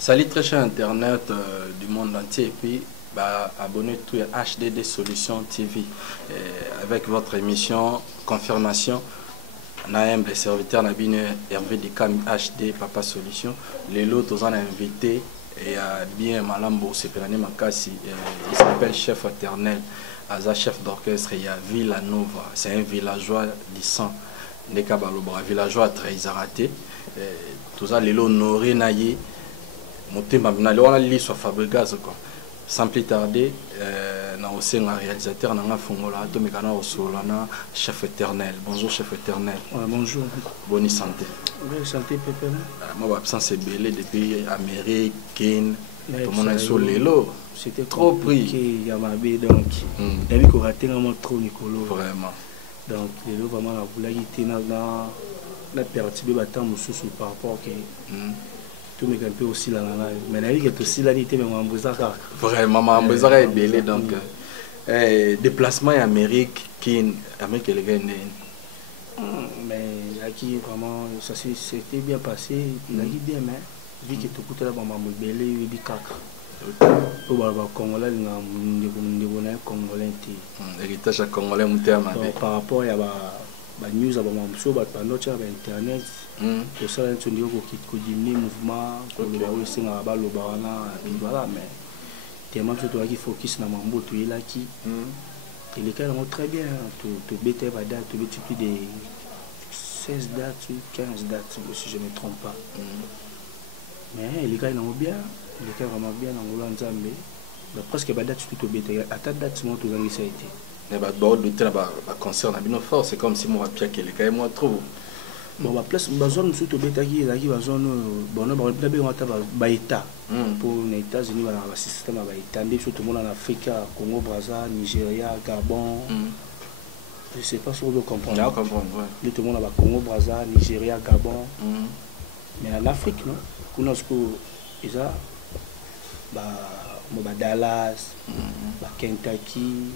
Salut très cher internet du monde entier et puis abonnez-vous à HDD Solutions TV avec votre émission Confirmation. Naïm, les serviteurs Nabine Hervé Dikam HD Papa Solution. Les lots ont invité et bien Malambo Sepelane Makasi. Il s'appelle chef éternel, Aza chef d'orchestre. Il y a Villanova, c'est un villageois d'Issan. Nekabaloba, villageois très raté. Tout ça, les lots honorés naïe. Motema na l'histoire Fabregas quoi. Sans plus tarder, na aussi un réalisateur na fongola to mekana osolana chef éternel. Bonjour chef éternel. Bonjour. Bonne santé. Bonne santé Pépé. Moi absence est belé depuis Amérique, Ken. Tout le monde est sur les lots. C'était trop pris. Yamabe donc. David ko raté vraiment trop Nicolo. Vraiment. Donc les lots vraiment la voula qui était na perturbé battant mususu par rapport que tout me un peu aussi là mais la vie est aussi là était même en bozaka vraiment en bozaka est belé donc déplacement en Amérique qui Amérique les gars mais qui vraiment ça c'était bien passé il a dit bien mais vu que tout côté là maman belé il dit kaka au baba congolais na ndibona congolais héritage congolais mutema par rapport à news à Bamamso, pendant internet, tout ça, on dit qu'on dit mouvement, qu'on le voit aussi dans la voilà, mais tellement que tu as focus dans Mambo, tu es là qui, et les cas vont très bien, tu bêtes pas date, tu bêtes plus de 16 dates, 15 dates, si je ne me trompe pas. Mais les cas vont bien, les cas vraiment bien dans le Nzambe, presque pas date, tu bêtes, à ta date, tu as ça été. Concert c'est comme si moi Pierre qui est moi trop bon la place bazone surtout betaki la qui bazone bon on va bien on va état pour les États-Unis voilà le système va étendre surtout en Afrique, Congo, Brazza, Nigeria, Gabon. Je sais pas si vous comprenez. Là comprendre ouais. Tout le monde va Congo, Brazza, Nigeria, Gabon. Mais en Afrique non, qu'on a ce que ça Dallas, Kentucky,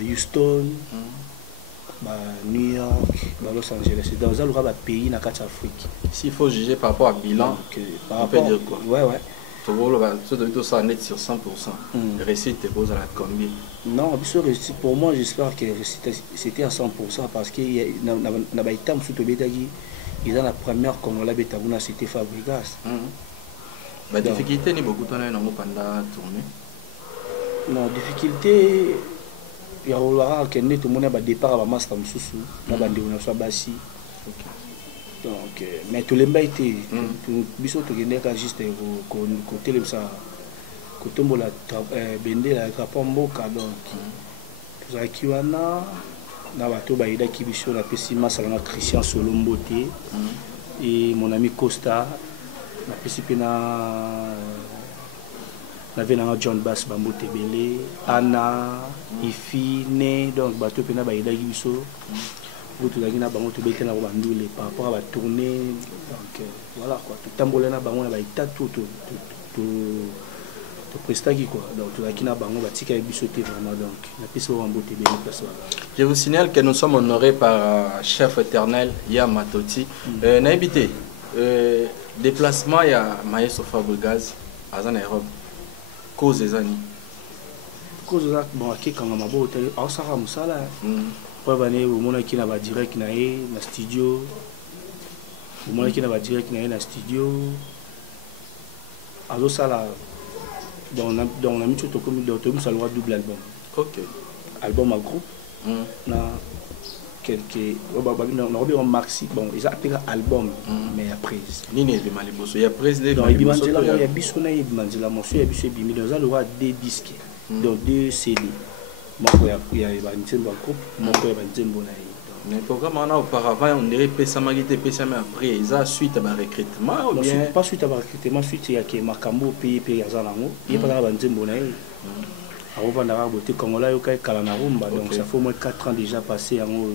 Houston, New York, Los Angeles. C'est dans un pays dans l'Afrique. S'il faut juger par rapport à bilan, on peut dire quoi? Ouais. Tout ça net sur 100%. Le récit te pose à la combien? Non, pour moi, j'espère que c'était à 100% parce que il y a la première Congolais c'était Fabregas. La difficulté n'est beaucoup pendant la tournée. Non, difficulté, il y a tout le monde a départ à la masse comme sous, donc, mais tout le monde était, juste côté ça, côté la bende la capamboka donc, tout ça qui wana, na bato baïda qui biso la pessima salama Christian Solomboté et mon ami Costa, la pessipena. Avait John Bass Bambo Tebele, Anna, Ifi, Né, donc bateau pena baïda gibiso. Vous tout l'agina bango te bête na bandule par rapport à la tournée. Donc voilà quoi. Tout tambolena bango na baïta tout prestagi quoi. Donc tout l'agina bango batika gibiso te vraiment donc. La piste Bambo Tebele place. Je vous signale que nous sommes honorés par chef éternel Yamatoti. N'habité déplacement il y a Maestro Fabregas à Nairobi. Cause des années. Cause là, bon, à qui quand on a beau, on s'en rame ça là. Pour venir au monde qui n'a pas direct na studio. Au monde qui n'a pas direct na studio. Alors ça là, dans la mission de comme d'autres, ça doit double album. Ok. Album en groupe. Na quelques, on a un maxi, bon, ils appellent album, mais après. Nini est mal bossé. Il y a président. Non, il y a bisona, il y a monsieur, il y a monsieur, il y a deux disques, donc deux CD. Moi, il y a un groupe, moi, il y a un bon. Mais pourquoi auparavant, on dirait Pessamagité, Pessamé après, ils ont suite à un recrutement ou bien? Pas suite à un recrutement, suite à que Makambo paye Yazanamo, il n'y a pas de bon. Avant beauté Congolais au Kalanarumba, donc ça fait au moins 4 ans déjà passé en haut.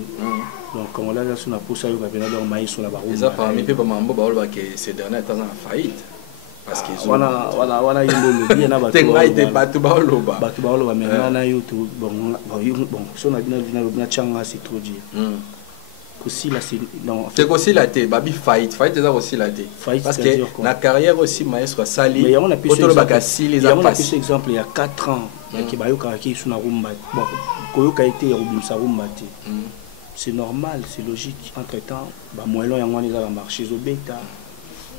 Donc Congolais là sur la pousse à donc maïs sur la barre. Ils ont parmi peu Mambo Baola que ces derniers temps en faillite. Parce qu'ils ont. Voilà, il y a le bien là-bas. T'es Batu Baoloba. Batu Baoloba, mais là, on a eu tout. Bon, si on a bien changa, c'est trop dur. aussi là c'est non c'est aussi la tête babi fight c'est aussi la tête parce que la carrière aussi maestro sali mais on a pu les exemple il y a 4 ans qui bayo karaki suna rumba bon koyoka été robimsa rumba c'est normal c'est logique entre temps ba moelo yango on va marcher au bêta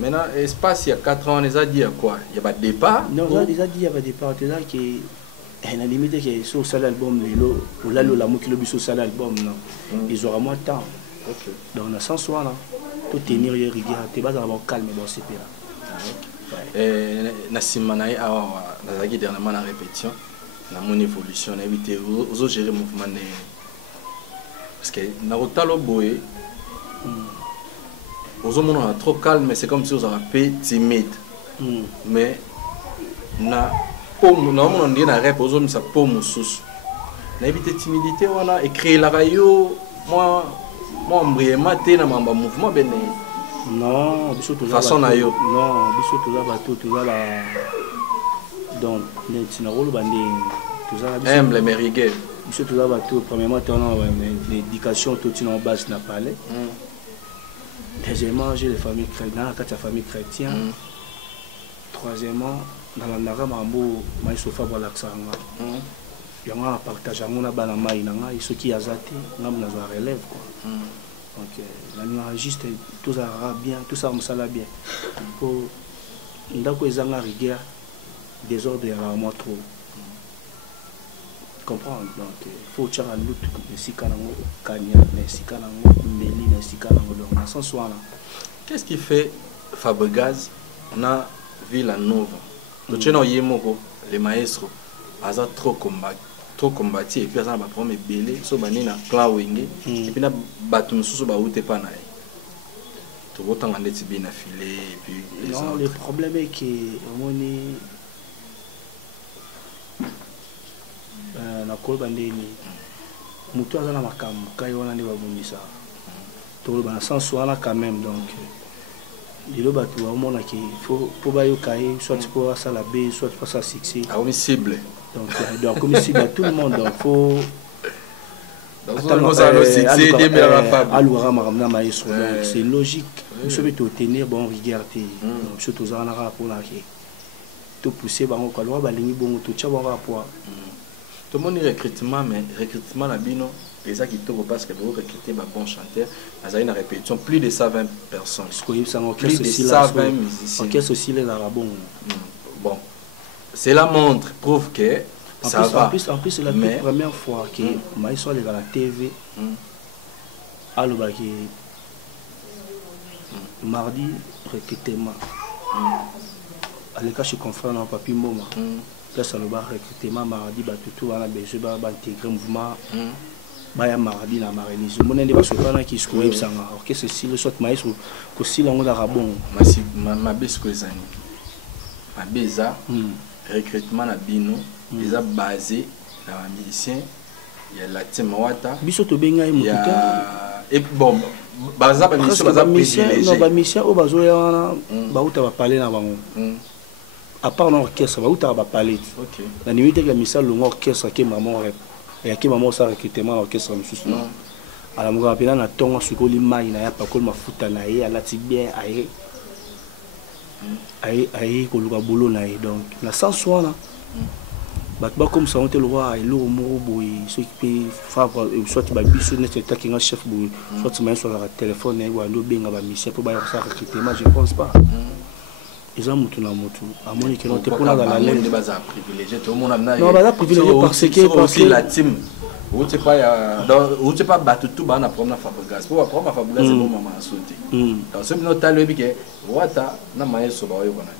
maintenant espace il y a 4 ans on les a dit quoi il y a pas de départ non on les a dit il y a pas de départ c'est là qui la limite que sur ça l'album lelo ou là la mokilo biso ça l'album non ils aura moins de temps. Okay. Donc, on a 100 soirs là, tout tenir les rigueurs, tu vas avoir calme, bon, c'est pire. Nassimanaï a dernièrement la répétition, dans mon évolution, on a évité aux autres gérer le mouvement. Parce que Narotalo Boé, aux autres, on a trop calme, mais c'est comme si on avait fait timide. Mais, on a dit la rép, aux autres, ça peut me sous. On a évité timidité, on a écrit la radio, moi, brièvement, tu as un mouvement béné. Non, façon na yo. Non, biso tout là bateau tout là donc c'est na rôle bandé tout ça aime les mérigues. Biso tout là bateau premièrement tu as l'éducation tout en base n'a pas aller. Deuxièmement, j'ai les familles chrétiennes, quand tu as famille chrétienne. Troisièmement, dans la nara mambo mai sofa pour l'accent. Yango a partage yango na bana mai nanga ceux qui azati ngam na za relève quoi. Donc la nuit juste tout ça bien, tout ça me sala bien. Pour ndako ezanga rigueur désordre à moi trop. Comprendre donc faut tirer à l'autre si kanango kanya mais si kanango meli mais si kanango donc dans ce soir là. Qu'est-ce qui fait Fabregas on a vu la nova. Donc tu yemoko les maestros aza trop combattu et puis ça va prendre belé so banina clan wenge et puis na batu mususu ba ute pa na to botanga ndeti bien affilé et puis non le problème est que on est na kolba ndeni mutu aza na makambo kai wana ndi babundisa to ba sans soin quand même donc le batu au monde qui faut ba yo kai soit pour ça la B soit pour ça succès ah oui cible donc comme ici tout le monde donc faut c'est logique je vais te tenir bon regarder surtout ça na rapport là qui tout pousser bango kwa lwa balingi bongo to tcha bon rapport tout le monde recrutement mais recrutement la bino les qui tombent parce que vous recrutez ba bon chanteur à une répétition plus de 120 personnes plus de 120 musiciens orchestre aussi les arabons bon c'est la montre prouve que ça va. En plus c'est la première fois que Maïso est dans la TV. Alors mardi recrutement. À l'école je confère dans papier moment. Là ça le bar recrutement mardi ba tout on a besoin ba intégrer mouvement. Ba ya mardi na marelise. Mon ende ba so kana ki scorer ça orchestre si le soit Maïso ko si lango d'arabon. Ma besko ezani. Ma beza recrutement na bino ils ont basé dans les musiciens il y a la team Wata biso to benga e mutuka et bon baza ba musicien non ba musicien o bazo ya wana ba uta ba parler na bango à part l'orchestre ba uta ba parler OK la limite que la musicien le orchestre qui maman rep et qui maman ça recrutement orchestre mususu non ala mo rapela na tonga sukoli mai na ya pakol mafuta na ye ala ti bien aye ko luka bolo na ye donc la sans soin là comme ça on te le voit et l'eau moro ceux qui favor soit ba biso net qui un chef boy soit mais sur le téléphone et wando benga ba mission pour ba ça recrutement je pense pas ils ont mutu na mutu à mon que non te pour la lèvre de base privilégié tout le monde a non ba privilégié parce que la team ou tu pas ou tu pas battu tout ba na problème Fabregas pour prendre Fabregas c'est bon maman sauter donc c'est notre talent que wata na maestro ba yo bonate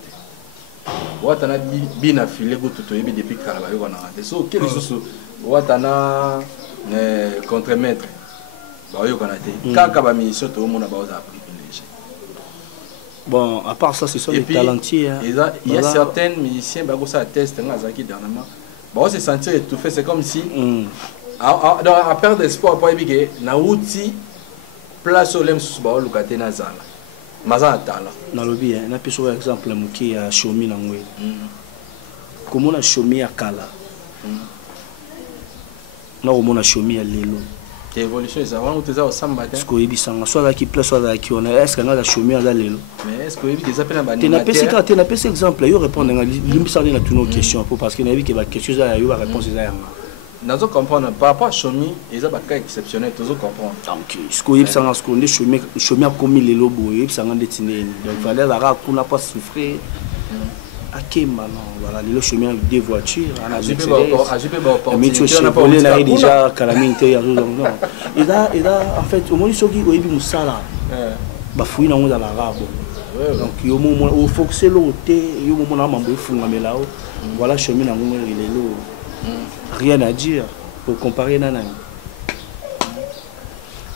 watana bina filé tout depuis kala bayo na de so quel soso watana contre-maître bayo kanate kaka ba mission to mona ba za privilégié bon à part ça ce sont les talentiers il y a certains musiciens ba go ça test nga zaki dernièrement ba se sentir étouffé c'est comme si à perdre espoir pour ebike na outil place au lem sous ba lukate na zala maza atala na lobby na piso exemple muki ya shomi na ngwe comment na shomi ya kala na omona shomi ya lelo évolution ça va nous au samba ce que ebisanga soit qui place soit qui on est-ce qu'on a la chômeur là lelo mais est-ce que ils appellent un tu n'as pas exemple yo répondre limbisa na toutes nos questions parce que na vie que ba quelque chose à yo réponse ça yanga nous comprendre par rapport à Chomi ils ont cas exceptionnel tous comprendre donc ce que ebisanga ce qu'on est chômeur comme lelo boye ebisanga ndetine donc fallait la ra kuna pas souffrir Akema non voilà le chemin avec des voitures on a mais tu sais pour les là déjà calamité il y a non et là en fait au moins soki oyebi musala ba fouille na dans la rabo donc yo moment au foxé l'auté yo moment na mambo funga melao voilà chemin na ngombe lelo rien à dire pour comparer nana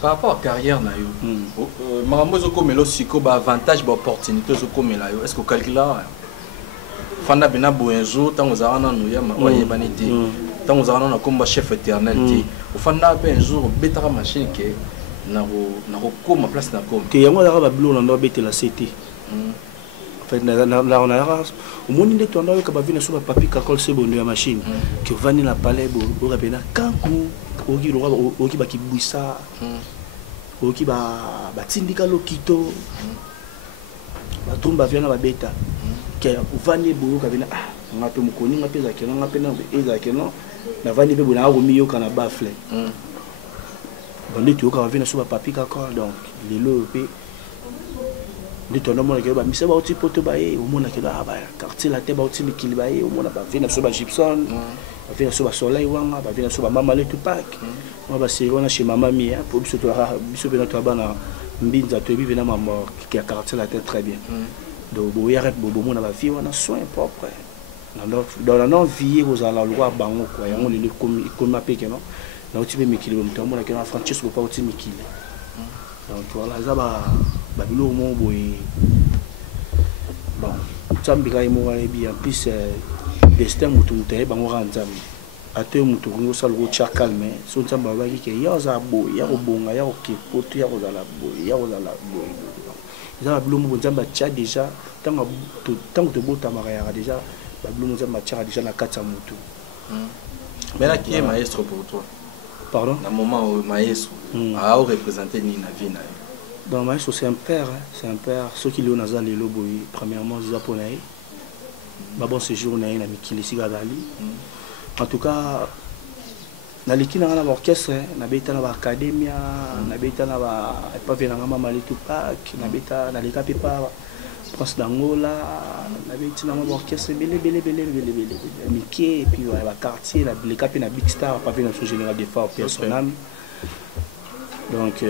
par rapport à carrière na yo marambo zo komelo siko ba avantage ba opportunité zo komela yo est-ce que calcula fanda bina boenzo tango za wana no yama oyebani te tango za wana na komba chef éternel te o fanda pe un jour betara machine ke na ko koma place na koma te yango la ba blo na ndo betela CT en fait na on a au monde de tondo ka ba vina sur papier kakol se bondo ya machine que vani na palais bo rapena kanku oki lo oki ba kibuisa oki ba tindika lokito ba tumba vina ba beta vani boyo kabina ngato mukoni ngapeza kena ngapena eza kena na vani be bona romiyo kana bafle bande tu ka vina so ba papi ka ko donc lelo pe ndi to nomona ke ba mise ba oti poto ba e o mona ke ba quartier la te ba oti mikili ba e o mona ba vina so ba gypsum ba vina so ba soleil wanga ba vina so ba mama le tupak moi ba seri wana chez mama mia pour biso to biso be na to bana mbinza to bi vina mama qui a quartier la tête très bien donc boya rep bobo mona ba vie wana soin propre dans la non vie aux ala loi bango quoi yango le comme apeke non na otibe mikili bo mtambo na kena Francis pas oti mikili donc voilà ça ba bilo mo boy bon tsambi kai mo wa bien plus destin mutu te bango ranzami ate mutu ngo salgo cha calme so tsamba ba ki ya za bo ya ko bonga ya ko kipoto ya ko za la bo ya ko za la bo ça blum bon zamba tcha déjà tant que bota mariage déjà blum zamba tcha déjà na kata mutu mais là qui est maestro pour toi pardon dans moment où maestro a représenté ni na vie na dans maestro c'est un père ceux qui le nazali le boy premièrement japonais bon séjour na mikili sigadali en tout cas na likina na orchestre na beta na academia na beta na ba pas venir na mama litu pak na beta na leka pepa prince d'Angola na beta na orchestre belé miki et puis ba quartier na leka pe na big star pas venir sur général des forts personnel donc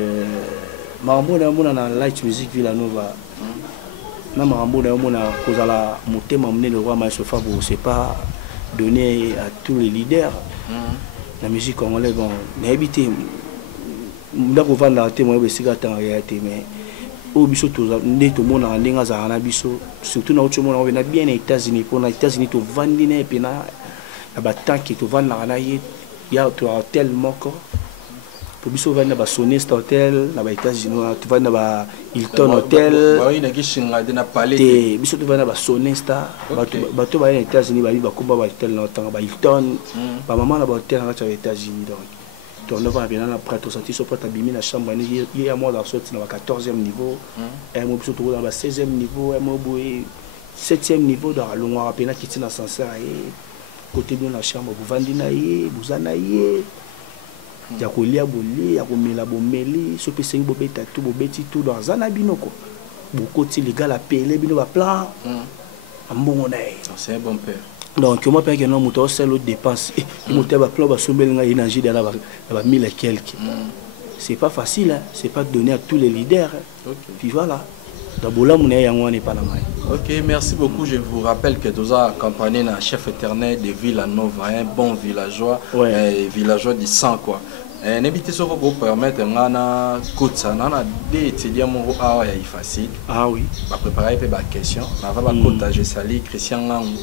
marambo na mona na light music Villanova na marambo na mona kozala motema mne le roi maestro Fabo c'est pas donné à tous les leaders la musique congolaise bon na habité ndako vanda te mo be sika tanga ya te mais o biso to ndeto mona ndinga za na biso surtout na ocho mona na bien aux États-Unis pour na États-Unis to vandi na pe na ba tanki to vanda na ye ya to hotel moko pour biso vanda ba Sonest hotel na ba États-Unis to vanda ba Hilton hotel ba ina kishinga de na palais te biso to vanda ba Sonest ba to ba na États-Unis ba komba ba hotel na tanga ba Hilton ba maman na ba hotel na aux États-Unis donc to on va bien na prêtre sorti so prêtre bimi na chambre ni il y a moi dans sorti na 14e niveau et moi biso to dans ba 16e niveau et moi boy 7e niveau dans le noir pena kiti na ascenseur et côté de la chambre vous vandi na ye buzana ye ya kolia boli ya komela bomeli so pe sengi bobeta tout bobeti tout dans zana binoko bokoti les gars la pele bino ba plan ambongo na ye c'est un bon père donc moi père que non moto c'est l'autre dépense moto ba plan ba sombel nga énergie dans la 1000 et quelques c'est pas facile hein? C'est pas donné à tous les leaders hein? Puis voilà d'abord mon yango n'est pas la main. OK, merci beaucoup. Je vous rappelle que nous avons accompagné un chef éternel de Villanova, un bon villageois, villageois du sang quoi. N'habitez sur vous permettre ngana kotsa nana des étudiants mo awa ya facile. Ah oui. Ba préparer pe ba question. Na va ba kota je sali Christian Ngangu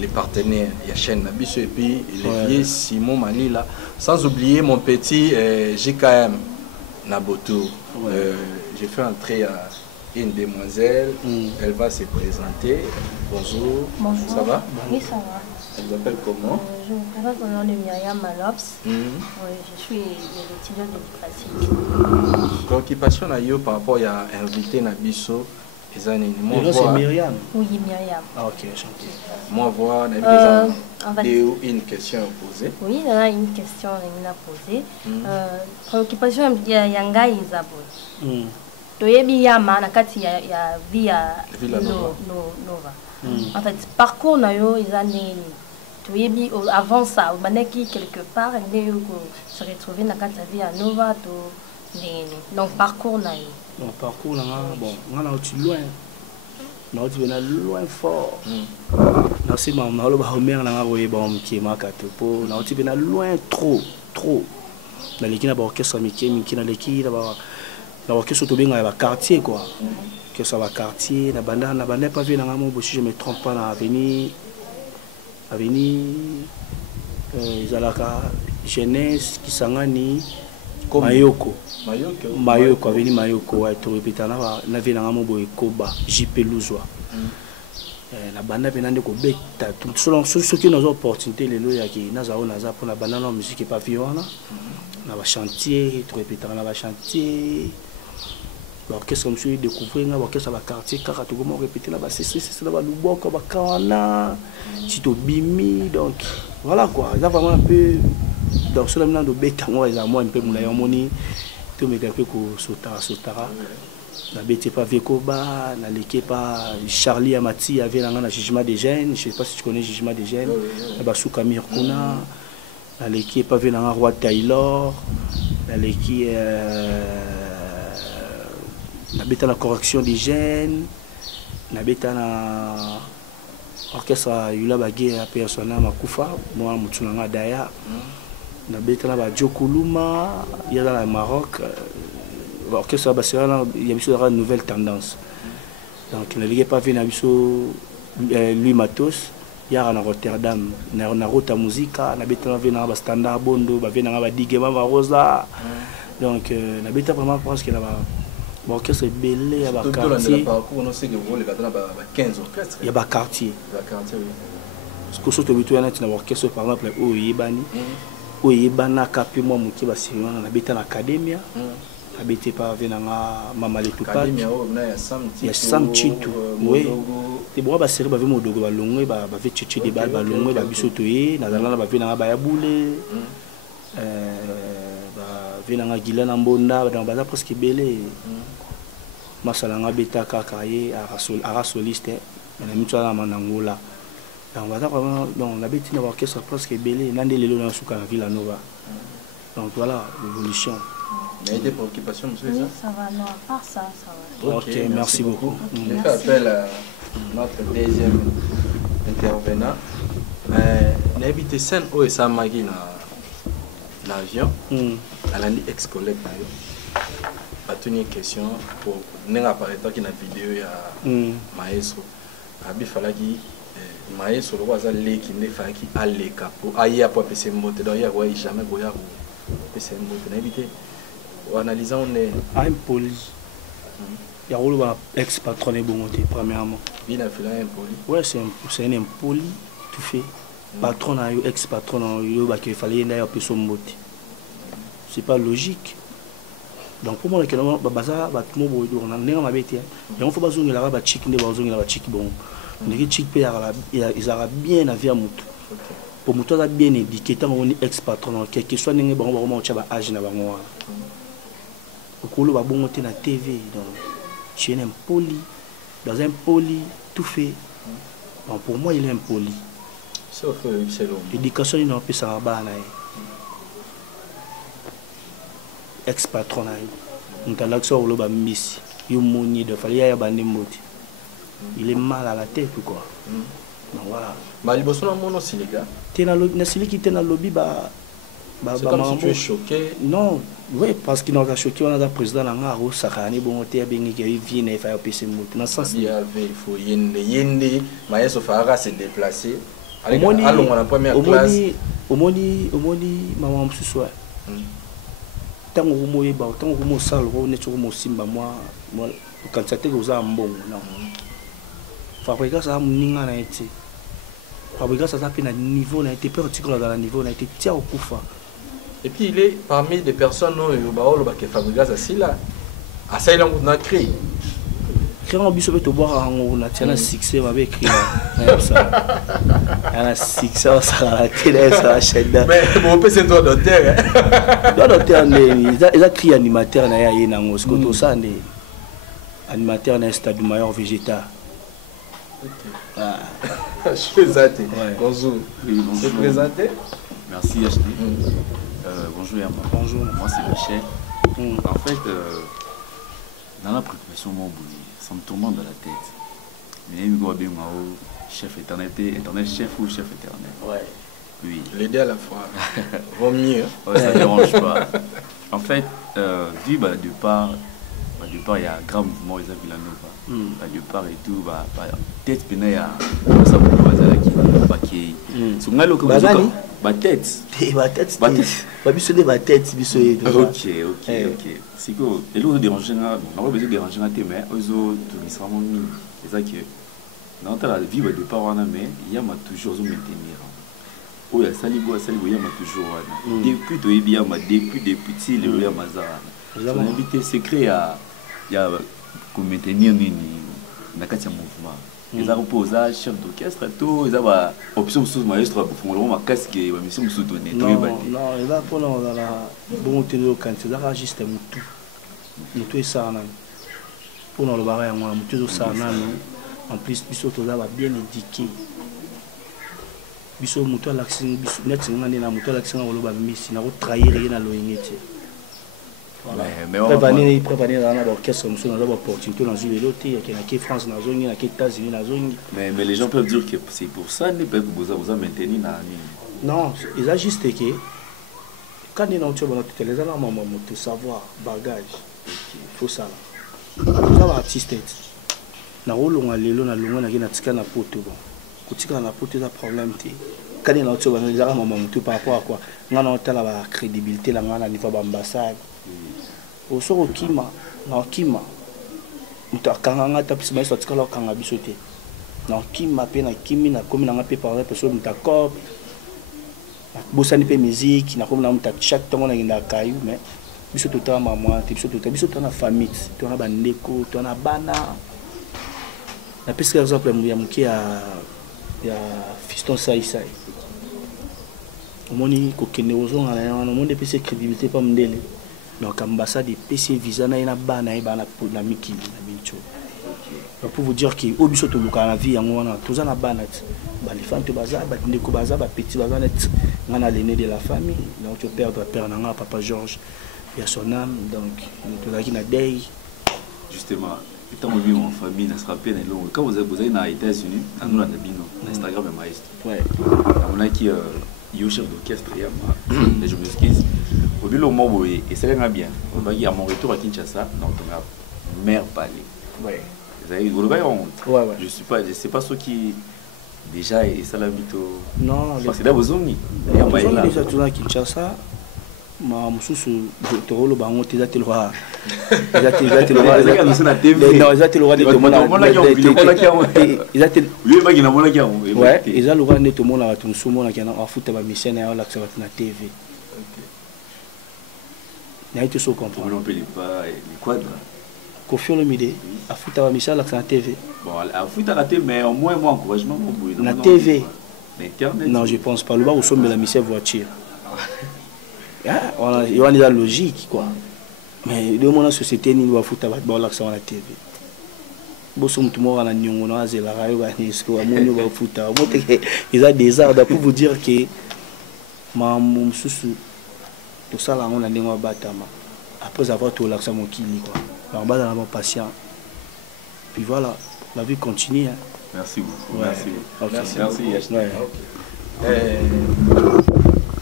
les partenaires ya chaîne na biso et puis Olivier Simon Manila sans oublier mon petit JKM Naboto. J'ai fait entrer à une demoiselle, elle va se présenter. Bonjour. Bonjour. Ça va? Oui, ça va. Elle s'appelle comment? Je me présente au nom de Myriam Malops. Oui, je suis étudiante de pratique. Préoccupation par rapport à invité Nabiso. C'est Myriam. Oui, Myriam. Ah, ok, chanté. Moi, voir une question à poser. Oui, il y a une question à poser. Préoccupation de Yanga Isabon. Toyebi Yama, nakati ya via Nova. En fait, parcours na yo izaneni. Toyebi avant ça, on manaki quelque part, et se retrouver nakati ya via Nova to neni. Donc parcours na yo. Donc parcours là, bon, on a été loin. On a été loin fort. Merci maman, on a homer na ngoye bon qui makato po, on a été loin trop. Dans l'équipe na orchestre Miki na l'équipe na orchestre to benga ba quartier quoi. Que ça va quartier, na banda pas vu na ngamo si je me trompe pas na avenue Zalaka jeunesse qui sangani Mayoko aveni Mayoko ouais to répéter na vina ngamo boy koba JP Luzwa. Na banda penande ko beta tout selon ceux qui nous ont opportunité les loya qui naza pour la banda la musique pas violana. Na ba chantier to répéter na ba chantier. L'orchestre monsieur découvrir l'orchestre va quartier car tout comment répéter là bas c'est là bas Luboko ba Kana Tito Bimi donc voilà quoi il y a vraiment un peu donc cela maintenant de bêta moi ils ont moi un peu mon moni tout me quelque ko sotara la bête pas Vekoba na l'équipe pas Charlie Amati avait la jugement des jeunes je sais pas si tu connais jugement des jeunes là bas Soukamir Kuna na l'équipe pas venant roi Taylor na l'équipe nabeta la correction des jeunes nabeta na orchestre yula bagé à persona makufa moi mutsunanga daya nabeta na ba Jokuluma il y a dans le Maroc orchestre basera il y a une nouvelle tendance donc ne ligue pas venir biso lui matos il y a en Rotterdam na rota musica nabeta na venir ba standard bondo ba venir ba digue ba rosa donc nabeta vraiment pense que là l'orchestre est belé à quartier. Il y a quartier. Ce que je te dis, tu as un orchestre par exemple au Yébani. Au Yébana, Capi, moi, qui va se rendre à l'académie. Habité par Venanga, Mama les Tupac. Il y a Sam Chintu. Oui. Et bon, bah, c'est vrai, bah, mon dogo, bah, longue, bah, fait chichi des balles, bah, longue, bah, bisotoé, Nazalana, bah, Venanga, bah, yaboulé. Venanga, Gilan, Ambonda, dans Baza, presque belé. Masalanga beta kakaye ara soliste na mitwala manangola donc voilà vraiment donc la bête na orchestre presque belé nande lelo na suka na Villa Nova donc voilà l'évolution. Il y a des préoccupations monsieur oui, ça va non à part ça va. OK, merci beaucoup. Je fais appel à notre deuxième intervenant n'habite scène où est ça magi na l'avion à l'année ex-collègue na yo une question pour nous apparaître qui na vidéo ya maestro abi falaki maestro le waza leki ne faki aleka pour aya pour pc mbote donc ya ouais jamais boya pc mbote na éviter analysant on est impoli ya rolo ba ex patron et bon côté premièrement bien fait impoli ouais c'est un impoli tout fait patron na yo ex patron yo ba qu'il fallait na ya pc mbote c'est pas logique. Donc pour moi, les gens qui baza batmo boy do na nenga mabeti ya on faut bazongi la ba chick ne bazongi la ba chick bon ndiki chick pe ya ils aura bien avi mutu pour mutu za bien éduqué tant on ex patron quel que soit nenga bango ba cha ba âge na bango wa okolo ba bongo te na TV donc tu es impoli dans un poli tout fait donc pour moi il est impoli sauf c'est long l'éducation il n'a pas ça ba na ex-patron on t'a l'accent au loba miss yumuni de fallait ya bande moti il est mal à la tête ou quoi donc voilà bah il bosse dans mon aussi les gars tena lobby na sili qui tena lobby ba c'est comme si tu es choqué non oui parce qu'il n'a pas choqué on a un président là ngaro sakani bon te bengi qui vient et faire PC moti dans sens il faut yende maestro fara se déplacer allons à la première classe omoni maman msusu tango moye ba tango mo salro ne tso mo simba moi quand ça te goza mbongo non fabrica ça mninga na eti Fabregas a tapé à niveau, n'a été particulier dans le niveau, n'a été tia au Koufa. Et puis il est parmi des personnes qui Fabregas assis là. À ça il a créé. Créer un biseau de boire on a tient un succès avec écrit ça. Un succès ça la télé ça chaîne. Mais on peut c'est toi docteur. Docteur il a créé animateur na ya na ngos ko to ça né animateur na stade mayor végétal. Je suis présenté. Bonjour. Oui, bonjour. Je présenté. Merci HD. Bonjour Yama. Bonjour. Moi c'est Michel. En fait, dans la préoccupation, ça me tourmente dans la tête. Mais il y a un chef éternel chef ou chef éternel. Ouais. Oui. Les deux à la fois. Vaut mieux. Ouais, ça ne dérange pas. En fait, vu de part, il y a un grand mouvement, ils ont Villanova. De part et tout, peut-être qu'il y a ça pour qui sur ma localisation. Ma tête. Ma tête. Ma biseau de ma tête, biseau. Ok. C'est que les autres dérangent, on va besoin de déranger un thème, aux autres, ils sont vraiment mis. C'est ça que dans la vie de part on a mais il y a toujours à maintenir. Oh il y a salibo il y a toujours depuis to bien depuis petit le ya mazara. On invité secret il y a pour maintenir nini na kati ya mouvement. Ils ont posé chef d'orchestre tout ils ont option sous maestro pour faire le casque et mission sous donner non il a pour dans la bon télé quand c'est là juste mutu ça na pour dans le barrage moi mutu ça na en plus biso to là bien éduqué biso mutu l'accent biso net ngani na mutu l'accent on le ba misi na ko trahir na loyengeti. Mais préparer dans l'orchestre, nous avons l'opportunité dans une vélo, il y a qui France, dans zone, il y a qui États-Unis, dans zone. Mais les gens peuvent dire que c'est pour ça que vous avez maintenu dans non, il a juste que quand ils ont tout les gens ont tout savoir, bagage, il faut ça. Nous avons artiste. Na rolo ngalelo na longo na kina tika na poto bon. Kutika na poto ça problème té. Quand ils ont tout les gens ont tout par rapport à quoi? Ngana otala la crédibilité la ngana niveau d'ambassade. Au sort au kima, na kima. Mutakanga tapis mais soit kala kanga bisoté. Na kima pe na kimi na komi na pe par exemple so mutakop. Bosani pe musique na komi na mutak chaque temps on a na kayu mais bisoto ta maman, bisoto na famille, to na bandeko, to na bana. Na pese par exemple ya muki ya fiston sai. Omoni ko kende ozonga na yana monde pese crédibilité pa mndele. Donc ambassade de PC visa na bana e bana na mikili na bincho. Donc pour vous dire que au biso to luka na vie yango wana tous na bana ba les femmes to baza ba ndeko baza ba petit baza net ngana l'aîné de la famille donc tu perdre père nanga papa Georges et son âme donc to la na day justement étant venu en famille na se rappelle long quand vous avez dans les États-Unis nous na bino na Instagram et maestro ouais on a qui yo chef d'orchestre et je m'excuse au bout moment et c'est bien on va y à mon retour à Kinshasa donc on a mère parlé ouais je sais pas ceux qui déjà et ça la mito non parce que là vous omni déjà tout à Kinshasa ma mususu tolo bango teza telwa Kofi Olomide a foutu à Michel à TV. Bon, a foutu à la TV, mais au moins moi encouragement la TV. Internet. Non, je pense pas. Le bas où sommes de la Michel voiture. Il y a une logique quoi. Mais le monde en société ni doit foutre à l'accent à la TV. Bon, sommes tout le monde en union, on a zéla rayo, on a mon va foutre. Ils ont des arts pour vous dire que ma mon sous tout ça là on a des mois batama. Après avoir tout l'accent mon kili quoi. Alors bas dans patient. Puis voilà, la vie continue. Hein. Merci beaucoup. Ouais. Merci. Ouais.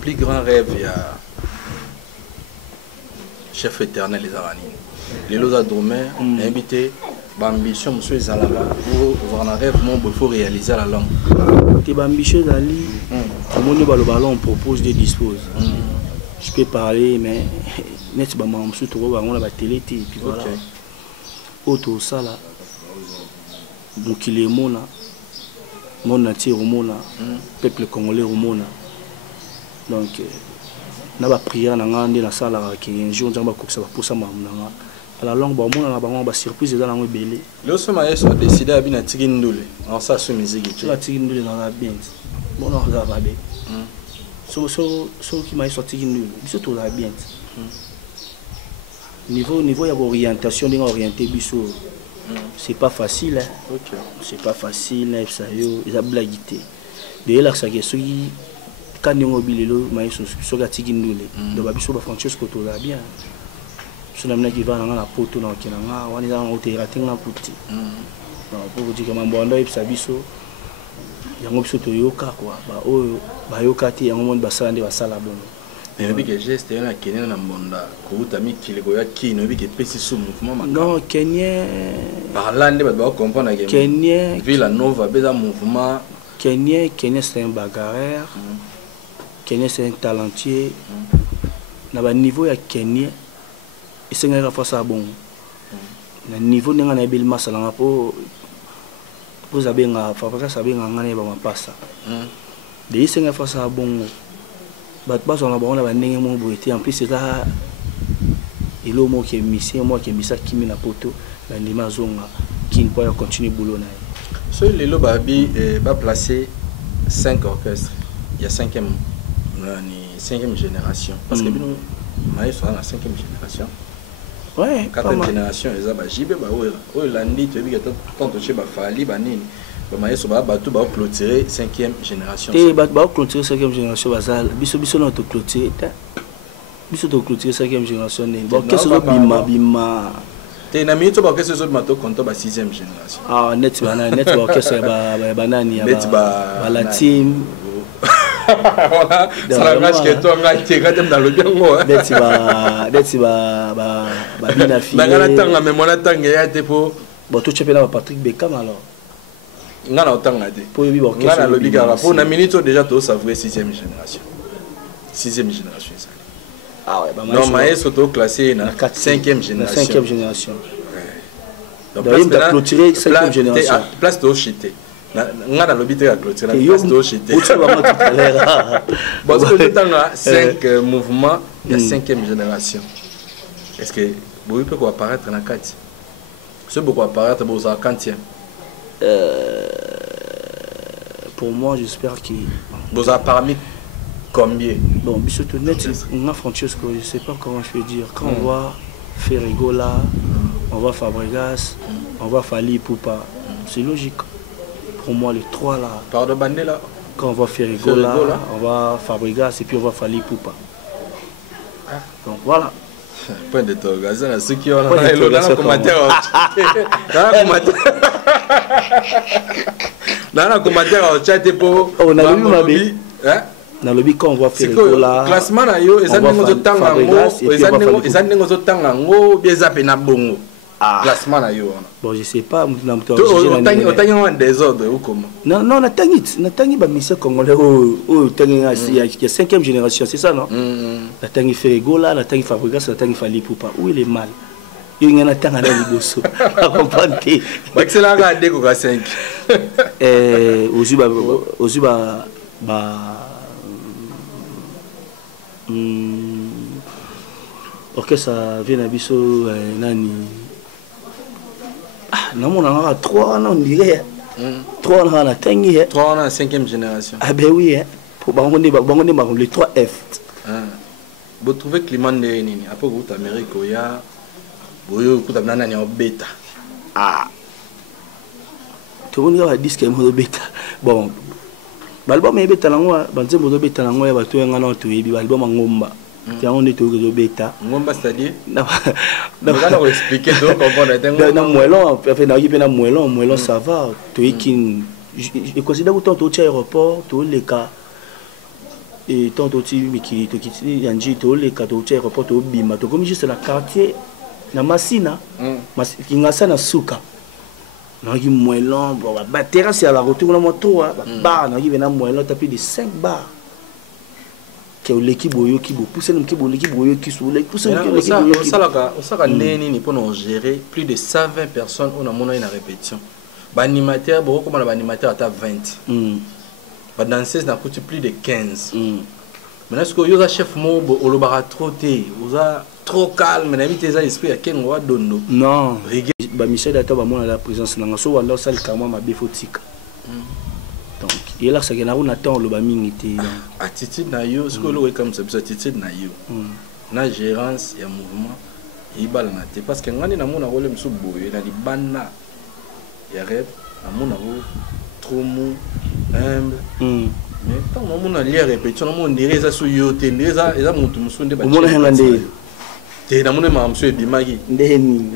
Plus grand rêve il y a chef éternel les Arani. Les lots à dormir, invité, ambition monsieur Zalaba pour voir un rêve mon il faut réaliser la langue. Tes ambitions d'Ali, comment nous le ballon on propose de dispose. Je peux parler mais net ba ma musu to ba ngona ba télé puis voilà auto ça là mokili mona monde entier romona peuple congolais romona donc na ba prière na ngande na sala ki un jour nzamba kokisa ba posa mamuna à la longue ba mona na bango ba surprise eza nango belé le so maestro a décidé à bina tiki ndule en ça sur musique tu la tiki ndule dans la bien bon on va ba so qui m'a sorti ndule biso to la bien niveau ya orientation d'inga orienté biso c'est pas facile hein. OK c'est pas facile ça yo ils a blaguité de là ça que soki quand on bilelo maestro so ga tiki ndule donc ba biso ba Francesco to la bien so namna ki va na poto na kinanga wani za ngotera tinga puti pour vous dire que mambo ndo ipsa biso yango biso to yoka quoi ba oyo ba yoka ti yango monde basala nde basala bon mais bi que geste yana Kenya na mbonda ko utami kilego ya kino bi que pesi sous mouvement maka non Kenya parlande ba comprendre que Kenya Villa Nova beza mouvement Kenya c'est un bagarreur Kenya c'est un talentueux na ba niveau ya Kenya et c'est un fois ça bon le niveau n'est pas bien masala pour abenga fabrica sabenga ngane ba mapasa de c'est un fois ça bon bat ba on a bon la ndenge mo boité en plus c'est ça il au mo qui misé moi qui misa kimi na poto la ndima zonga qui ne peut continuer boulot na so le lo babi ba placer 5 orchestres il y a 5e génération parce que nous maestro na 5e génération ouais 4e génération eza ba jibe ba oyo landi to bi tonto chez ba fali ba nini ba maestro ba batu ba clôturer 5e génération te ba clôturer 5e génération bazal biso na to clôturer biso to clôturer 5e génération ne ba qu'est-ce que bima te na minute ba qu'est-ce que mato konto ba 6e génération net ba qu'est-ce ba nani ba la team voilà ça la match que toi ngai te gadem dans le biango deti ba bina fi ngana tanga mais mona tanga ya te po bon to chepela ba Patrick Beckham alors ngana otanga te po bi ba ngana lo bigara po na minute déjà to savourer 6e génération ça ah ouais ba non maestro to classé na 5e génération donc place clôturer 5e génération place to chité ngana lobité à clôturer place to chité parce que tanga 5 mouvements de 5e génération est-ce que vous pouvez quoi apparaître na 4 ce beaucoup apparaître pour ça 40e pour moi j'espère que vous a parmi combien bon biso to net on a Francesco je sais pas comment je peux dire quand on va Ferrigo là on va Fabregas on va Fali Poupa c'est logique pour moi les trois là par de bandé là quand on va Ferrigo là on va Fabregas et puis on va Fali Poupa donc voilà point d'interrogation à ceux qui ont dans commentaire dans le commentaire au chat pour on a vu ma vie dans le but quand on va Ferrigo là classement na yo ezandengo zotanga ngo ezandengo zotanga ngo bieza pena bongo classement na yo bon je sais pas na mto otangi en désordre ou comment non na tangi ba mission congolais o tangi ya 5e génération c'est ça non na tangi Ferrigo là na tangi Fabregas na tangi Fali Poupa où il est mal yo ngana tanga na liboso a comprendre excellent ga deko ka 5 ozuba ok ça vient à biso nani non mon a 3 non on dirait 3 on a tangi 3 on a 5e génération ah ben oui pour bango les 3F vous trouvez climat de nini après vous Amérique ya boyo kutamna nani obeta tout le monde a disque mo beta bon l'album est beta nango banze mo beta nango ya bato ngana to yebi l'album ngomba on est tout beta ngomba c'est-à-dire na va expliquer donc comprendre na moellon fait na yipena moellon ça va to ikin je considère que tant au aéroport to les cas et tant au ti to kiti yanji to les cas to aéroport to bima to comme juste la quartier na masina kinga na suka na ki moellon bon ba terrasse à la retour na moto ba na ki bena moellon tapis de 5 bars que l'équipe boyo qui pousse l'équipe boyo qui sous l'équipe pousse ça la nini pour nous gérer plus de 120 personnes on a mon une répétition L'animateur, beaucoup comme l'animateur à 20. La danseuse n'a coûté plus de 15. Maintenant, est-ce que vous avez chef mobo, ou le bar trop té, vous avez trop calme, mais n'avez pas esprit à quel endroit donne. Non. Michel Dato, moi, la présence, n'a pas so wanda sal kama ma befotika. Donc, il là, ça qui n'a pas attend le baming était. Attitude na yo, ce que l'on est comme ça, attitude na yo. Na gérance et mouvement, il balle na té parce que quand on a mon rôle monsieur boy, na di banna, il rêve, na mon rôle trop mou, humble. Mais quand on a l'air répétition, on dirait ça sur yo, té, ça, et ça monte monsieur de bâtiment. On a hangandé. Té na mon ma monsieur bimagi. Ndeni.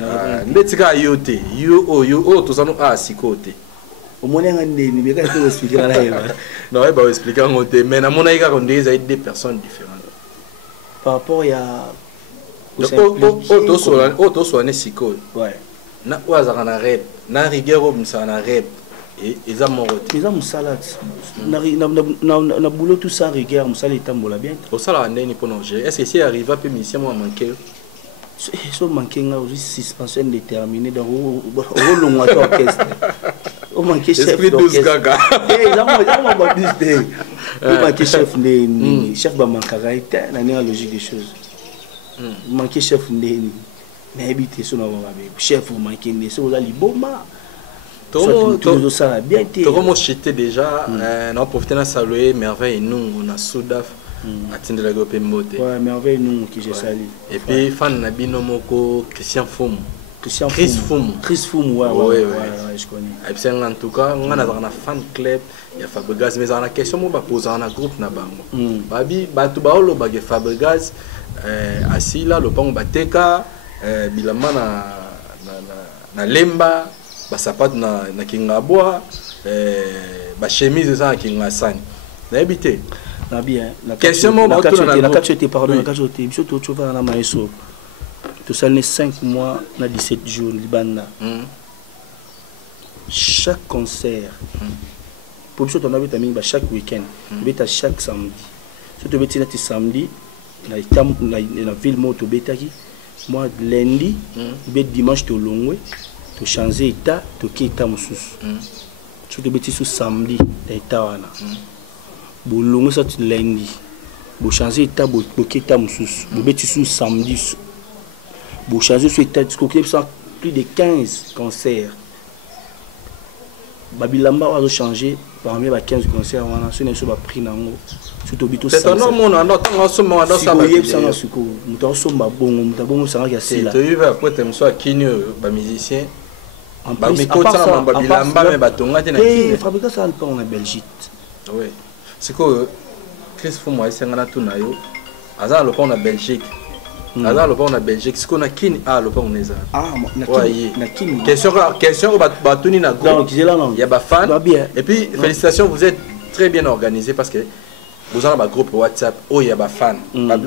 Ndetika yo té, yo tout ça nous a si côté. Au moins hangandé, mais quand tu expliquer là. Non, il va expliquer en côté, mais na mon aïga on dirait des personnes différentes. Par rapport à auto soigné siko ouais na oazaka na rep na rigueur obimisa na rep et eza morote eza musala na boulot tout ça rigueur musala etambola bien osala ndeni pour nonger est-ce que si arrive peu mission moi manquer so manquer nga aussi suspension déterminée dans au long à orchestre au manquer chef d'orchestre eh za moi babiste au manquer chef ne chef ba mankara était la logique des choses manquer chef ndeni na habité sur na chef manquer ne so la liboma tout ça bien été to comme j'étais déjà on profiter na saluer merveille nous on a soudaf atteindre la groupe mbote ouais merveille nous qui j'ai salué et puis fan na bino moko Chris Foum ouais je connais et puis en tout cas on a un fan club il y a Fabregas mais on a question mo ba poser na groupe na bango babi batu baolo ba Fabregas asila lopango bateka bilamba na lemba basapato na kingabwa chemise za kingasani na habité na bien la question mo ba to na la tu pardon la tu étais biso to va na maeso to salné 5 mois na 17 jours libana chaque concert pour biso to na beta mingi chaque week-end beta chaque samedi surtout beta samedi na ville moto betaki moi lundi be dimanche to longwe to changer état to kita mususu surtout beti sous samedi état wana bo longwe ça lundi bo changer état bo kita mususu bo beti sous samedi bo changer sur état ko ça plus de 15 concerts babilamba va changer parmi les 15 concerts wana ce n'est pas pris nango surtout bito c'est un homme on a notre somme on a ça ba yebsanga suko muto somba bongo muto bongo sanga ya sila tu vas après tu me sois kinyo ba musicien en plus ça babilamba mais batonga te na kinyo fabriquer ça en Belgique oui c'est que Chris Foum a sanga na tuna yo aza lo pa na Belgique aza lo pa na Belgique c'est qu'on a kin a lo pa on eza na kin question ba tuni na groupe il y a ba fan et puis félicitations vous êtes très bien organisé parce que vous avez un groupe WhatsApp où il y a des fans. En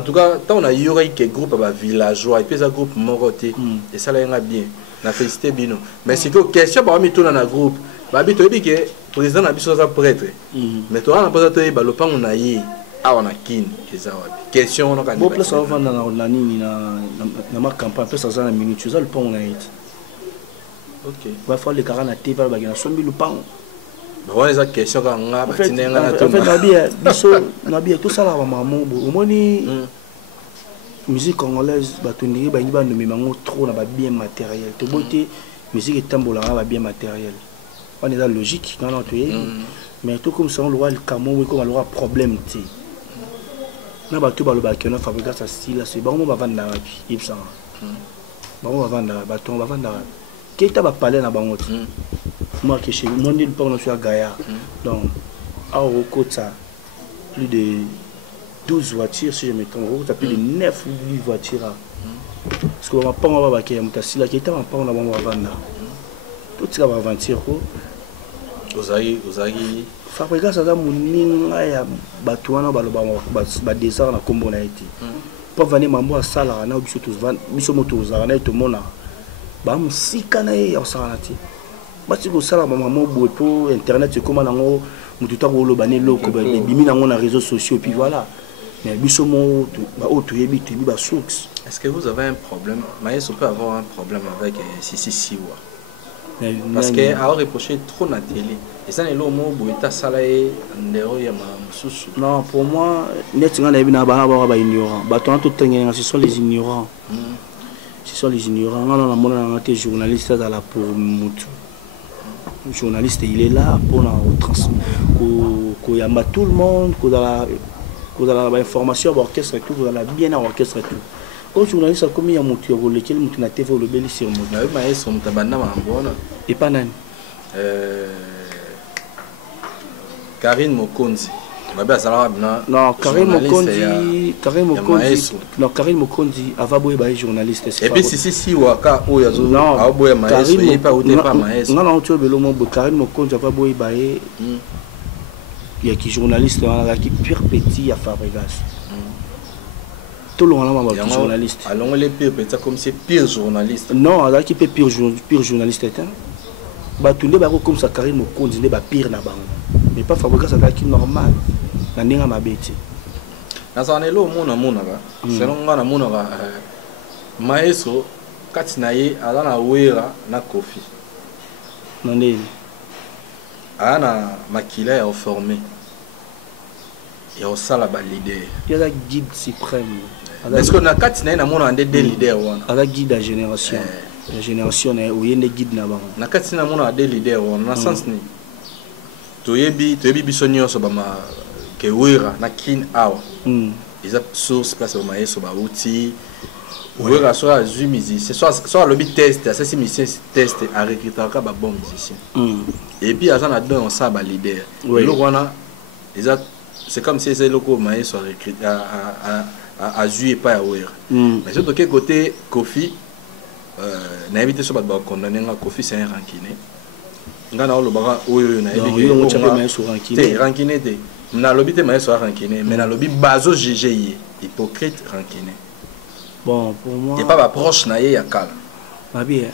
tout cas, tant on a eu un groupe villageois et puis un groupe moroté et ça l'a bien. On a félicité Bino. Mais c'est que question par rapport à un groupe, tu dis que le président a besoin de prêtre. Mais tu as besoin de le pan on a eu on a kin question on a bon place on va na nini na ma campagne place ça na minute tu as le pan on a eu. OK. Va falloir les carana té va ba na sombi le pan. On a des questions quand on a tout ça là maman au moins musique congolaise batundi ba ngiba nomi mango trop na ba bien matériel to beauté musique etambola ba bien matériel on est dans logique quand on est mais tout comme ça on le Cameroun comme on aura problème ti na ba to ba lo ba kena fabriquer ça style c'est bon on va vendre puis ipsa bon on va vendre baton on va vendre Keita va parler na bango moi que chez moi ne pas on soit Gaïa donc à Okota plus de 12 voitures si je me trompe tu as plus de 9 ou 8 voitures parce que on va pas on va baquer mutasila Keita va pas on va vendre tout ça va aventure ko ozali fabriquer ça dans moninga ya batuana ba désert na kombo na été pour venir mambo à sala na biso tous vendre biso moto za na to mona ba musika na ya sala ti bati ko sala maman boy pour internet c'est comment nango mututa ko lo bané loko ba bimi nango na réseaux sociaux puis voilà mais biso mo auto yebi tu ba source. Est-ce que vous avez un problème? Maïs peut avoir un problème avec Sissi Siwa. Parce que a reproché trop na télé. Et ça n'est le mot boita salaye ndero ya masusu. Non, pour moi, net nga na bina ba ba ignorant. Ba ton tout tenga ce sont les ignorants. Ce sont les ignorants. Non, on a été journaliste dans la pour mutu. Le journaliste il est là pour yamba tout le monde, pour dans la information orchestre et tout, pour la bien à orchestre et tout. Quand journaliste a commis un motu lequel mutu na TV le beli sur motu. Na ba yeso mutabanda mambona. Et pas nani. Karine Mokonzi. Non, Karine Mokonzi avait beau journaliste. Et puis si waka ou yazo a beau maestro et pas ou pas maestro. Non, tu veux le Karine Mokonzi avait beau il y a qui journaliste qui pire petit à Fabregas. Tout le monde est journaliste. Alors les pire petit comme c'est pire journaliste. Non, alors qui peut pire journaliste bah tout le monde comme ça Karine Mokonzi n'est pas pire na bango. Mais pas Fabregas qui normal. Na ninga mabeti. Na zanelo mona ba. Selon nga na mona ba maestro katina ye alana wera na Kofi. Nandeli. Ana makila ya formé. Ya osala ba leader. Ya la guide suprême. Est-ce que na katina na mona ande des leaders wana. Ala guide la génération. La génération na oyende guide na bango. Na katina mona des leaders wana na sens ni. Toyebi biso nyonso ba ma que wera na kin awa ils a source place au maestro ba outil wera soit azui musicien soit le bit test ça c'est musicien test à recruter ka ba bon musicien et puis azan a donné on ça ba leader le wana c'est comme si c'est le co maestro recruter à azui pas à wera mais surtout que côté Kofi na invité sur ba condamné nga Kofi c'est un rankiné ngana lo ba oyo na invité rankiné te na lobby te maestro rankiné mais na lobby bazo GGI hypocrite rankiné. Bon pour moi et pas ba proche na ye ya kala ba bien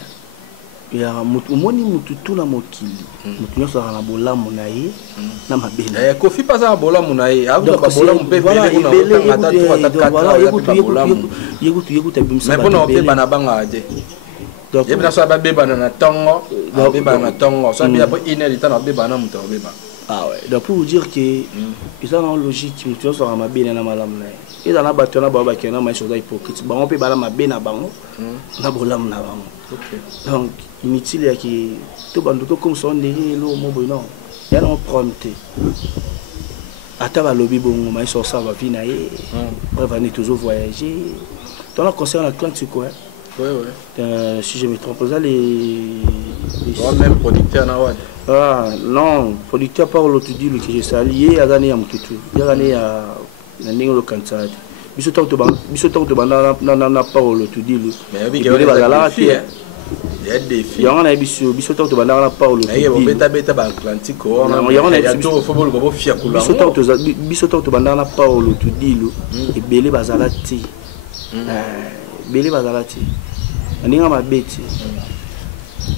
ya moni mutu tuna mokili mutu nyoso na bolamu na ye na mabela Kofi pas na bolamu na ye a ba bolamu pe bele kuna ata 3 ata 4 yekutu bimsa mais pour pe bana banga ade donc yebna so ba beba na tongo beba na tongo so bien pour inédit na beba na mutu beba. Ah ouais, donc pour vous dire que ils ont une logique qui nous sont à bien na malam na. Ils ont battu na baba qui na mais chose hypocrite. Ba on peut bala ma bien na bango. Na bolam na bango. OK. Donc inutile ya qui tout bando to comme son derrière lo mo bon non. Ya non prompté. Ata ba lobby bon mais sur ça va venir et on va toujours voyager. Dans le concert la clan tu quoi? Oui. Si je me trompe pas même producteur na wad. Ah non, producteur par l'autre dit que je salue à gagner à Mututu. Il a gagné à Ningo Kansad. Biso to banda na Paolo tu dis mais il y a des filles. Il y a biso to banda na Paolo. Il y a beta ba Atlantique on il y a tout football go fia kula. Biso to banda na Paolo tu dis et belé bazalati. Belé bazalati. Ninga mabeti.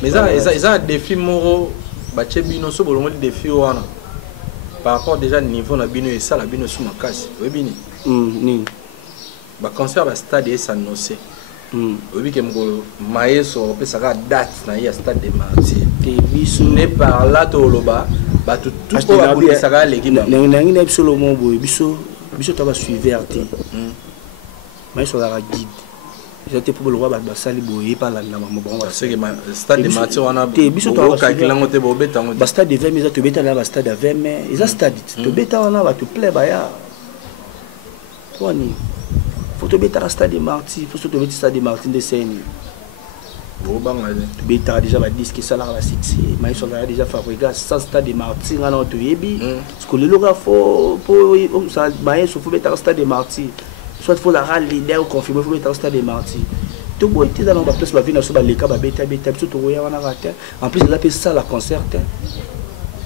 Mais ça a des films moraux bache bino so bolongo des défis wana par rapport déjà niveau na bino et ça la bino sous makasi webini ni ba concert ba stade et s'annoncer webi ke mko maestro pesa ka date na ya stade de Martyrs te biso ne par là to loba ba tout ko ba pesa ka l'équipe na ngi na biso lo mo boy biso to ba suivre RT maestro la guide. J'étais pour le roi Basali Boye par la maman. C'est que stade de Martyrs on a biso to calculant te bobeta on ba stade de 20 mais to beta là ba stade de 20 mais ils a stade to beta on a ba to play ba ya Tony faut to beta stade de Martyrs faut to beta stade de Martyrs de Seine bo banga to beta déjà ba disque ça là la 6 mais ils sont déjà Fabregas sans stade de Martyrs on a to yebi parce que le loga faut pour ça ba il faut beta stade de Martyrs. Soit il faut la râler, il faut confirmer, il faut mettre un stade de Martyrs. Tout le monde est dans la place, il va venir sur les cas, en plus, il a fait ça la concert.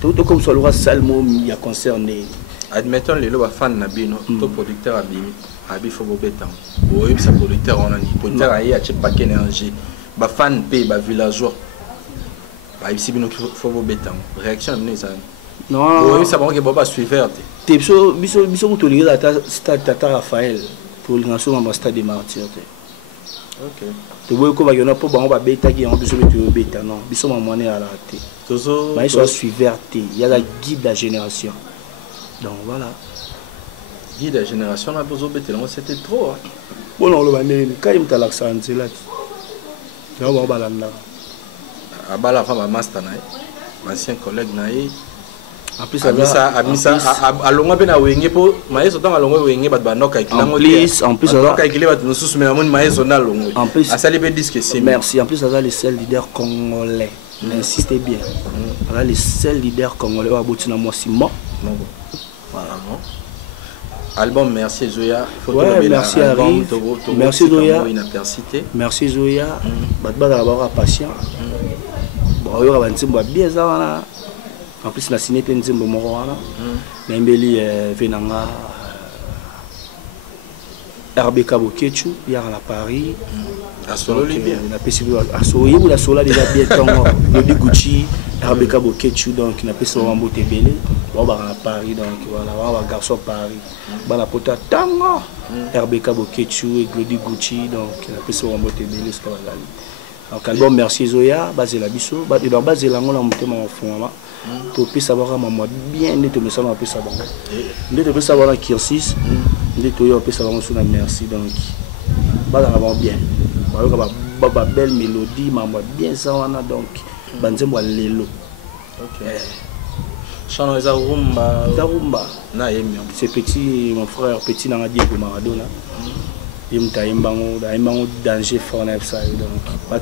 Tout comme ça, il y a seulement il concerné. Admettons les lois fans nabino, tout producteur a bimi, abi faut bobeta. Oui, c'est producteur on a ni producteur a yaché paquet énergie. Ba fan paye ba villageois. Ba ici bino faut bobeta. Réaction amener ça. Non. Oui, ça va que Boba suivre. Biso to linga Tata Raphaël pour l'instant dans stade des martyrs. OK. Tu vois comment il y en a pas bon ba bêta qui en biso to bêta non. Biso mamoné à la té. Toujours. Mais ils sont suivre té. Il y a la guide de la génération. Donc voilà. Guide de la génération là besoin bêta c'était trop. Bon non le bané quand il me t'a l'accent c'est là. Non bon balanda. À bala fa ba master na. Ancien collègue na. En plus alonga pe na wenge po mayeso tanga longo wenge bat banoka kilango en plus banoka kile bat nususu me amoni mayeso na longo en plus asali be disque c'est merci en plus ça les seuls leaders congolais insistez bien voilà les seuls leaders congolais wa botina moi Simon voilà album merci Zoya ouais, merci Harry merci Zoya merci Zoya bat ba d'abord patient bon yo ba ntimba bien ça wana. En plus, la ciné est un moment où Nembeli venanga RBK Bokechu, il y a à Paris. À Solo Libya. La PCB à Solo, la Sola déjà bien temps. Le Gucci, RBK Bokechu, donc il a fait son Rambo Tebele. On va à Paris, donc voilà, on va garçon Paris. On va pota tango. RBK Bokechu et Glody Gucci, donc il a fait son Rambo Tebele. Donc album merci Zoya, basé la biso, dans basé la on a monté mon fond. Tu peux savoir maman bien ne te me ça on peut savoir ne te peux savoir la Kirsis ne te peut savoir sur la merci donc bah dans bien bah belle mélodie maman bien ça on a donc banzembo lelo OK chano za rumba na yemi c'est petit mon frère petit na Diego Maradona il me danger fort na ça donc bah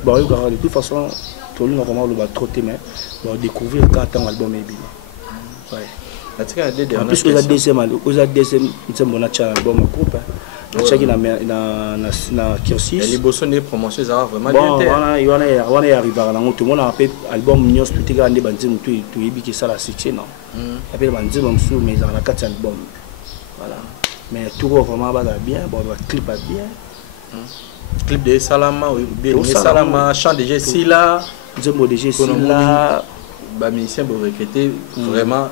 de toute façon tout le monde vraiment le trop témoin pour découvrir quand ton album est bien. Ouais. En plus aux deuxième album groupe chaque na Kirsis. Les bossons des promotions ça vraiment bien. Voilà, il y arriver là tout le monde a fait album news tout grande bandim tout yebi que ça la succès non. Après bandim sur mais dans la 4 album. Voilà. Mais tout vraiment bien, bon clip bien. Clip de Salama ou bien Salama chant de Jessila. Nzembo de Jessila. Ba musicien pour recruter vraiment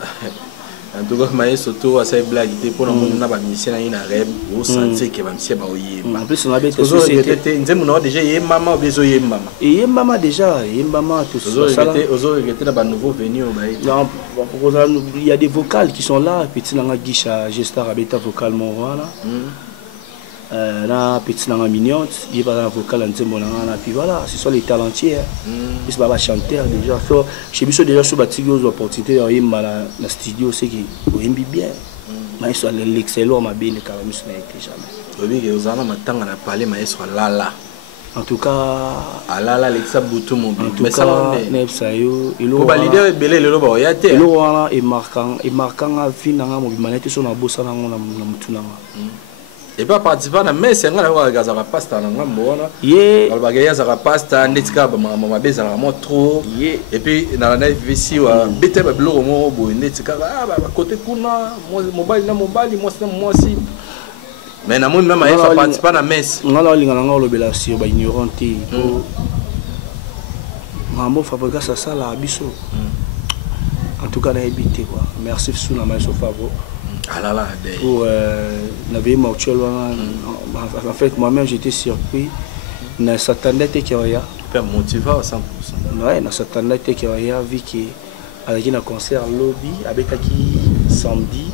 en tout cas maïs surtout à cette blague était pour nous na ba musicien na rêve au sentir que ba musicien ba oyer. En plus on avait société nzembo na déjà yé maman ou bezo yé maman. Et maman déjà, yé maman tout ça. Ozo recruter na ba nouveau venu au baï. Non, il y a des vocales qui sont là petit na Guicha Gestar abeta vocal mon voilà. Là petit na mignonne il va dans vocal en nzembo na puis voilà ce sont les talentueux ils sont pas chanteurs déjà so chez biso déjà sur batigo aux opportunités en yimba na studio c'est qui oyembi bien mais ils sont l'excellent ma bien quand même ça n'a été jamais oui que aux ana matanga na parler mais ils sont là en tout cas alala Alexa Boutou mon bien mais ça nepsa yo ilo ba leader belé le ba ya te ilo wana et marquant a vie na mo bimanete so na bossa na ngona na mutuna et pas participer na mais c'est ngala wa gazara pasta na ngambo wana ye ba gaya za pasta ndetika ba mama beza vraiment trop et puis na la visi wa bete ba bloro mo bo ndetika ba côté kuna mobile na mobile moi si mais na moi même à fa participer na messe ngala lingana ngalo bela sur ba ignoranté mambo fabrica ça la biso en tout cas na habité quoi merci sous la main sur favor. Pour la vie actuelle, en fait, moi-même j'étais surpris. Je s'attendais qu'il y a. Motivé à 100%. Ouais, je s'attendais qu'il y a vu qu'il y a un concert lobby avec qui samedi.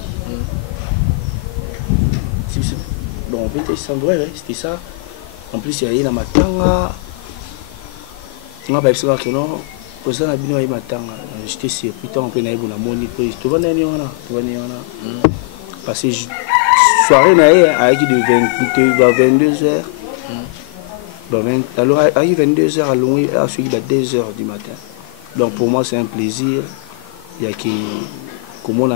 Bon, c'était ça. En plus, il y a eu un matanga. On a pas besoin que non. Pour ça, on a eu un matanga. J'étais surpris. On a eu un moni. Tu vas parce que soirée avec de 22h. Alors à 22h à Longwy à suivre à 2h du matin. Donc pour moi c'est un plaisir. Il y a qui comme on a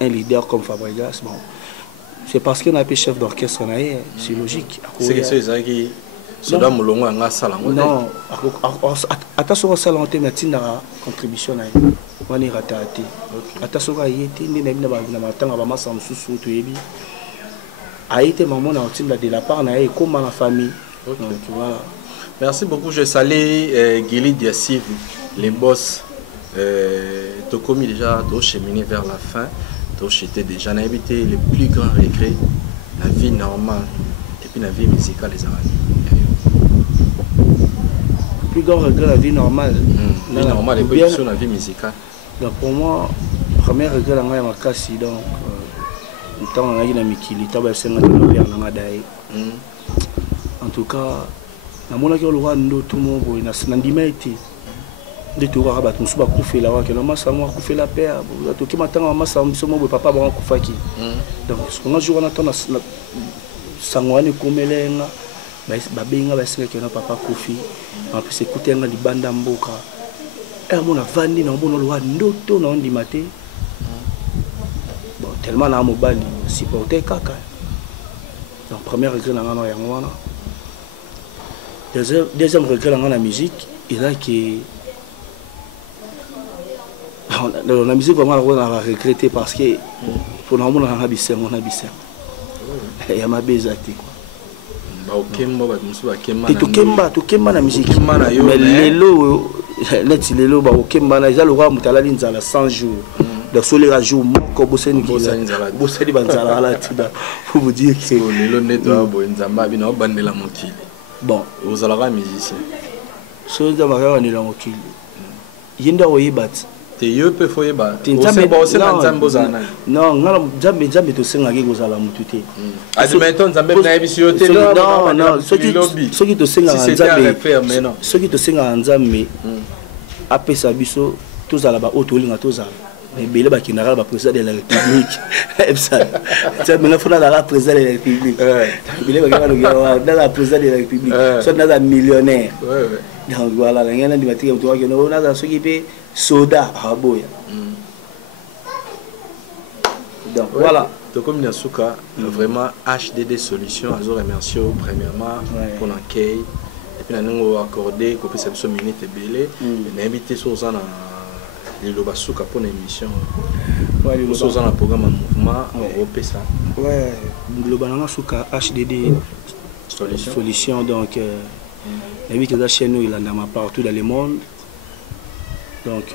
un leader comme Fabregas, bon. C'est parce qu'on a été chef d'orchestre c'est logique. C'est ça qui Soda Moulongo a sala. Non, attention à ça l'antenne contribution na on est raté. Attention à y était né na matanga ba masa msusu to yebi. A été maman na team de la part na comme la famille. Donc voilà. Merci beaucoup, je salue Guili Diasiv, les boss tu as commis déjà de cheminer vers la fin. J'étais déjà invité les plus grands regrets, la vie normale et puis la vie musicale les amis. Plus grand regret la vie normale. Vie normale et puis sur la vie musicale. Donc pour moi, premier regret la ma casse donc le temps on a eu la mikili, tabac c'est un en tout cas, na mona ki olowa ndo tout mon boy na ndima été. De tout va battre musuba kufe la wa que no masa mo kufe la paix to ki matanga masa mso mo papa ba kufaki donc ce qu'on a joué na tona sangwani komelenga ba benga ba singa que no papa kufi en plus écouter nga libanda mboka et mona vandi na mona lo ndoto na ndima te bon tellement na mobali supporter kaka donc premier regret na ngana ya ngwana deuxième regret na ngana musique il a que la musique vraiment on a regretté parce que pour nous on a bissé il y a ma bezati quoi to kemba na musique mais lelo net lelo ba kemba na za loka mutala linzala 100 jours de soleil à jour moko boseni boseli banzala la tida pour vous dire que lelo net bo nzamba bino bandela mokili bon vous allez musicien so nzamba ka bandela mokili yinda oyibat yo pe foye ba non ngala jambe to senga ke kozala mutu te admettons nzambe na ebisi yo te non soki to senga nzambe soki to senga nzambe apesa biso tozala ba otolinga tozala ebele bakendaka ba président de la république ça maintenant fona la président de la république ebele bakendaka dans la président de la république soit dans un millionnaire donc voilà la ngana ndimatika mtu wake no naza soki pe soda aboya donc voilà donc comme Nasuka vraiment HDD Solutions je remercie premièrement pour l'accueil et puis nous accordé qu'on puisse se minute belé et invité sur ça les Lobasuka pour l'émission sur ça le programme mouvement européen ça ouais le banana suka HDD Solutions donc invité la chaîne il en a partout dans le monde. Donc,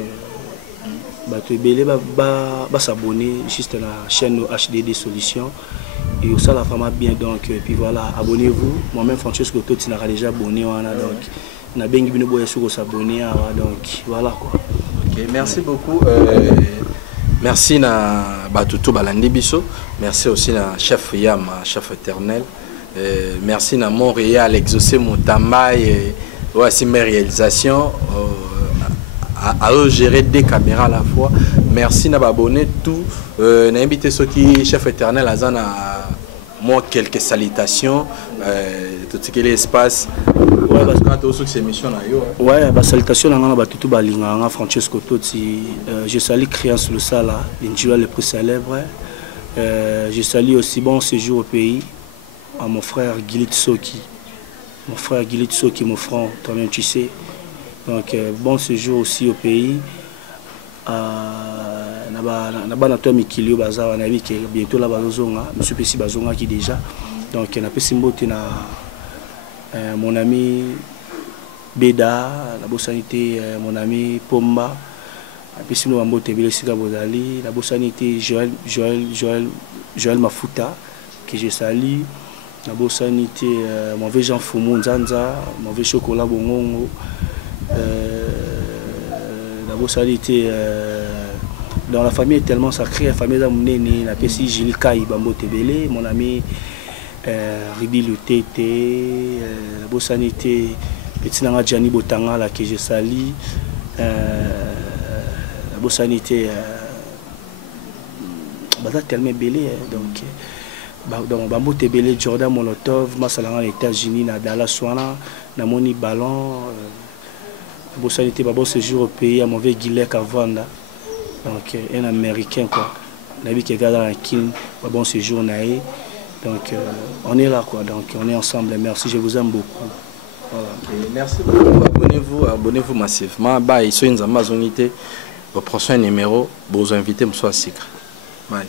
s'abonner juste à la chaîne HDD Solutions et aussi la femme bien donc puis voilà abonnez-vous moi-même Francesco Totti n'a déjà abonné donc na bengi bino boya sur s'abonner donc voilà quoi. OK, merci beaucoup merci na batutu balandi biso merci aussi na chef Yama chef éternel merci na Montréal exaucé Motamba et voici mes réalisations à eux gérer des caméras à la fois. Merci n'a abonné tout. N'a invité ceux qui chef éternel à Zana moi quelques salutations tout ce qui est l'espace. Ouais parce que tout ce que c'est mission là yo. Ouais bah salutations à ngana tout balinga Francesco Totti je salue Créance le Sala l'individuel le plus célèbre. Je salue aussi bon séjour au pays à mon frère Gilit Soki. Mon frère Gilit Soki mon frère toi-même tu sais. Donc bon séjour aussi au pays. Na toi Mikilio baza na bi que bientôt là bazonga, monsieur Pessi bazonga qui déjà. Donc na pesi mbote na mon ami Beda, la bosanité mon ami Pomba. Na pesi no mbote bilesika bozali, la bosanité Joël Mafuta que je salue. La bosanité mon vieux Jean Foumou Nzanza, mon vieux Chocolat Bongongo. La bossalité dans la famille est tellement sacrée, la famille d'Amouneni, la Pessi Gilles Kai Bambo Tebele, mon ami Ribi Lutete, la bossalité Petit Nanga Gianni Botanga, la que je salue, la bossalité tellement belle, donc Bambo Tebele, Jordan Molotov, Massalanga les États-Unis, Nadala Swana, Namoni Ballon. Bosanité bon séjour au pays à mauvais Guillet Kavanda donc un américain quoi Nabi qui regarde la kin bon séjour naé donc on est là quoi donc on est ensemble merci je vous aime beaucoup voilà okay, merci beaucoup abonnez-vous massivement bye sur une amazonité au prochain numéro vous invitez me soit secret bye.